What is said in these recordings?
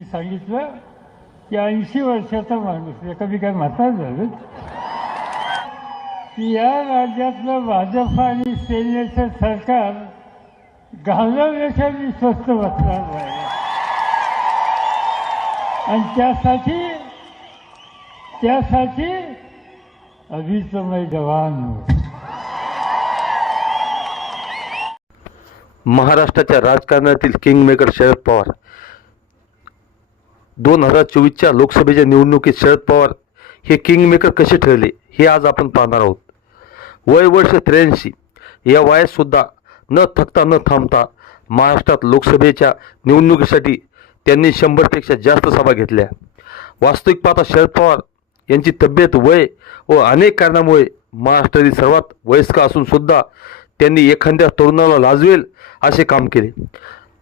सांगितलं की ऐंशी वर्षाचा माणूस कमी काय म्हातार झालं. की या राज्यातलं भाजप आणि सेनेचं सरकार घालवण्याच्या मी स्वस्त बसणार नाही आणि त्यासाठी त्यासाठी अभी जवान महाराष्ट्राच्या राजकारणातील किंगमेकर शरद पवार दोन हजार चोवीसच्या लोकसभेच्या निवडणुकीत शरद पवार हे किंगमेकर कसे ठरले हे आज आपण पाहणार आहोत. वय वर्ष त्र्याऐंशी. या वयातसुद्धा न थकता न थांबता महाराष्ट्रात लोकसभेच्या निवडणुकीसाठी त्यांनी शंभरपेक्षा जास्त सभा घेतल्या. वास्तविक पाहता शरद पवार यांची तब्येत वय व अनेक कारणामुळे महाराष्ट्रातील सर्वात वयस्क असूनसुद्धा त्यांनी एखाद्या तरुणाला लाजवेल असे काम केले.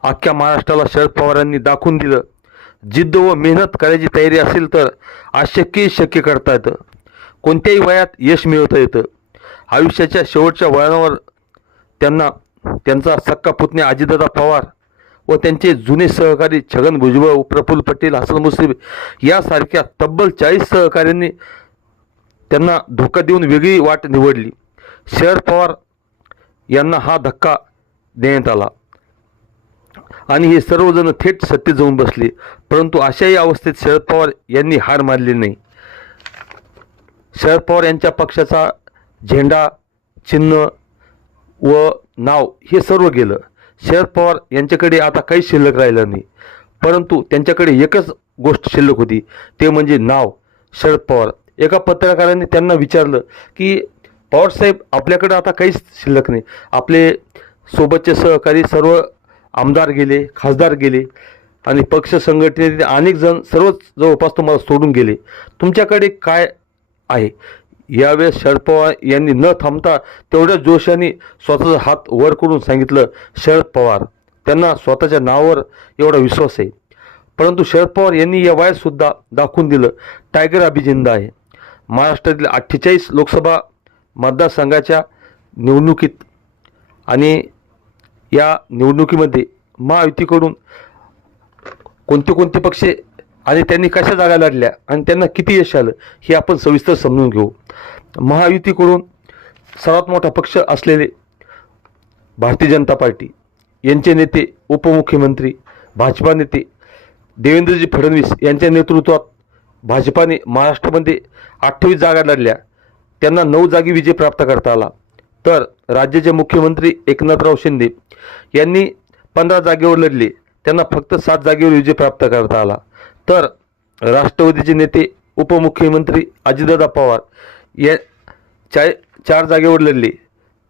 अख्ख्या महाराष्ट्राला शरद पवारांनी दाखवून दिलं जिद्द व मेहनत करायची तयारी असेल तर अशक्य शक्य करता येतं कोणत्याही वयात यश मिळवता येतं. आयुष्याच्या शेवटच्या वळणावर त्यांना त्यांचा सक्का पुतणे अजितदादा पवार व त्यांचे जुने सहकारी छगन भुजबळ प्रफुल्ल पटेल हसन मुस्लिम यासारख्या तब्बल चाळीस सहकाऱ्यांनी त्यांना धोका देऊन वेगळी वाट निवडली. शरद पवार यांना हा धक्का देण्यात आला. आणि हे सर्वजण थेट सत्तेत जाऊन बसले. परंतु अशाही अवस्थेत शरद पवार यांनी हार मानली नाही. शरद पवार यांच्या पक्षाचा झेंडा चिन्ह व नाव हे सर्व गेलं. शरद पवार यांच्याकडे आता काहीच शिल्लक राहिलं नाही. परंतु त्यांच्याकडे एकच गोष्ट शिल्लक होती. ते म्हणजे नाव. शरद पवार. एका पत्रकाराने त्यांना विचारलं की पवारसाहेब आपल्याकडे आता काहीच शिल्लक नाही. आपले सोबतचे सहकारी सर्व आमदार गेले खासदार गेले आणि पक्ष संघटनेतील अनेक जण सर्वच जवळपास तुम्हाला सोडून गेले. तुमच्याकडे काय आहे? यावेळेस शरद पवार यांनी न थांबता तेवढ्या जोशाने स्वतःचा हात वर करून सांगितलं शरद पवार त्यांना स्वतःच्या नावावर एवढा विश्वास आहे. परंतु शरद पवार यांनी या वयातसुद्धा दाखवून दिलं टायगर अभिजिंदा आहे. महाराष्ट्रातील अठ्ठेचाळीस लोकसभा मतदारसंघाच्या निवडणुकीत आणि या निवडणुकीमध्ये महायुतीकडून कोणते कोणते पक्ष आणि त्यांनी कशा जागा लढल्या आणि त्यांना किती यश आलं हे आपण सविस्तर समजून घेऊ. महायुतीकडून सर्वात मोठा पक्ष असलेले भारतीय जनता पार्टी यांचे नेते उपमुख्यमंत्री भाजपा नेते देवेंद्रजी फडणवीस यांच्या नेतृत्वात भाजपाने महाराष्ट्रामध्ये अठ्ठावीस जागा लढल्या. त्यांना नऊ जागी विजय प्राप्त करता आला. तर राज्याचे मुख्यमंत्री एकनाथराव शिंदे यांनी पंधरा जागेवर लढले. त्यांना फक्त सात जागेवर विजय प्राप्त करता आला. तर राष्ट्रवादीचे नेते उपमुख्यमंत्री अजितदादा पवार या चार चार जागेवर लढले.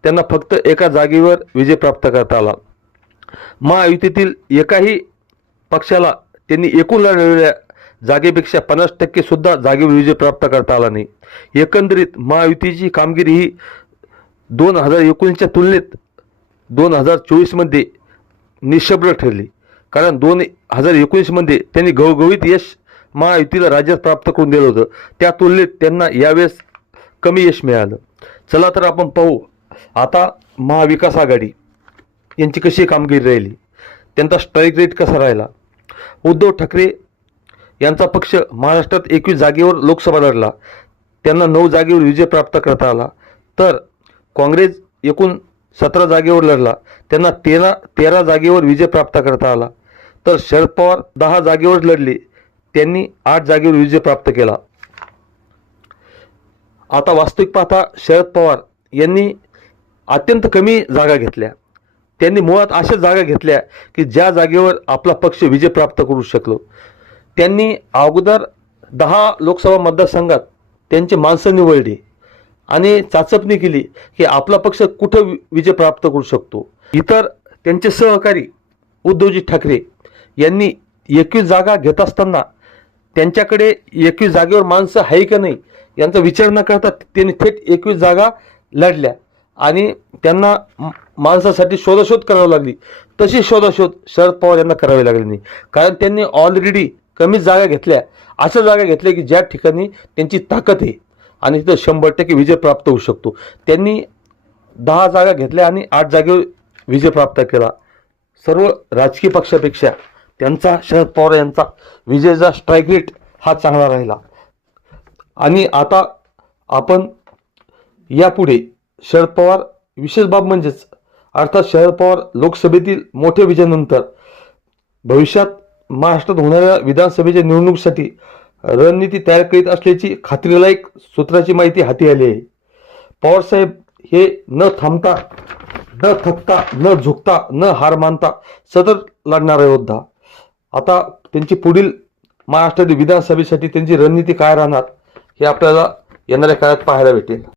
त्यांना फक्त एका जागेवर विजय प्राप्त करता आला. महायुतीतील एकाही पक्षाला त्यांनी एकूण लढलेल्या जागेपेक्षा पन्नास टक्के सुद्धा जागेवर विजय प्राप्त करता आला नाही. एकंदरीत महायुतीची कामगिरी ही दोन हजार एकोणीसच्या तुलनेत दोन हजार चोवीसमध्ये निशब्द ठरली. कारण दोन हजार एकोणीसमध्ये त्यांनी घवघवीत यश महायुतीला राज्यात प्राप्त करून दिलं होतं. त्या तुलनेत त्यांना यावेळेस कमी यश मिळालं. चला तर आपण पाहू. आता महाविकास आघाडी यांची कशी कामगिरी राहिली? त्यांचा स्ट्राईक रेट कसा राहिला? उद्धव ठाकरे यांचा पक्ष महाराष्ट्रात एकवीस जागेवर लोकसभा लढला. त्यांना नऊ जागेवर विजय प्राप्त करता आला. तर काँग्रेस एकूण सतरा जागेवर लढला. त्यांना तेरा तेरा जागेवर विजय प्राप्त करता आला. तर शरद पवार दहा जागेवर लढले. त्यांनी आठ जागेवर विजय प्राप्त केला. आता वास्तविक पाहता शरद पवार यांनी अत्यंत कमी जागा घेतल्या. त्यांनी मुळात अशा जागा घेतल्या की ज्या जागेवर आपला पक्ष विजय प्राप्त करू शकलो. त्यांनी अगोदर दहा लोकसभा मतदारसंघात त्यांची माणसं निवडली. आणि चाचपणी केली की आपला पक्ष कुठं वि- विजय प्राप्त करू शकतो. इतर त्यांचे सहकारी उद्धवजी ठाकरे यांनी एकवीस जागा घेत असताना त्यांच्याकडे एकवीस जागेवर माणसं आहे का नाही यांचा विचार न करता त्यांनी थेट एकवीस जागा लढल्या आणि त्यांना माणसासाठी शोधाशोध करावी लागली. तशी शोधाशोध शरद पवार यांना करावी लागली नाही. कारण त्यांनी ऑलरेडी कमी जागा घेतल्या अशा जागा घेतल्या की ज्या ठिकाणी त्यांची ताकद आहे. आणि तिथं शंभर टक्के विजय प्राप्त होऊ शकतो. त्यांनी दहा जागा घेतल्या आणि आठ जागेवर विजय प्राप्त केला. सर्व राजकीय पक्षापेक्षा त्यांचा शरद पवार यांचा विजयचा स्ट्राईक रेट हा चांगला राहिला. आणि आता आपण यापुढे शरद पवार विशेष बाब म्हणजेच अर्थात शरद पवार लोकसभेतील मोठ्या विजयानंतर भविष्यात महाराष्ट्रात होणाऱ्या विधानसभेच्या निवडणुकीसाठी रणनीती तयार करीत असल्याची खात्रीलायक सूत्राची माहिती हाती आली आहे. पवारसाहेब हे न थांबता न थकता न झुकता न हार मानता सतत लढणारा योद्धा. आता त्यांची पुढील महाराष्ट्रातील विधानसभेसाठी त्यांची रणनीती काय राहणार हे आपल्याला येणाऱ्या काळात पाहायला भेटेल.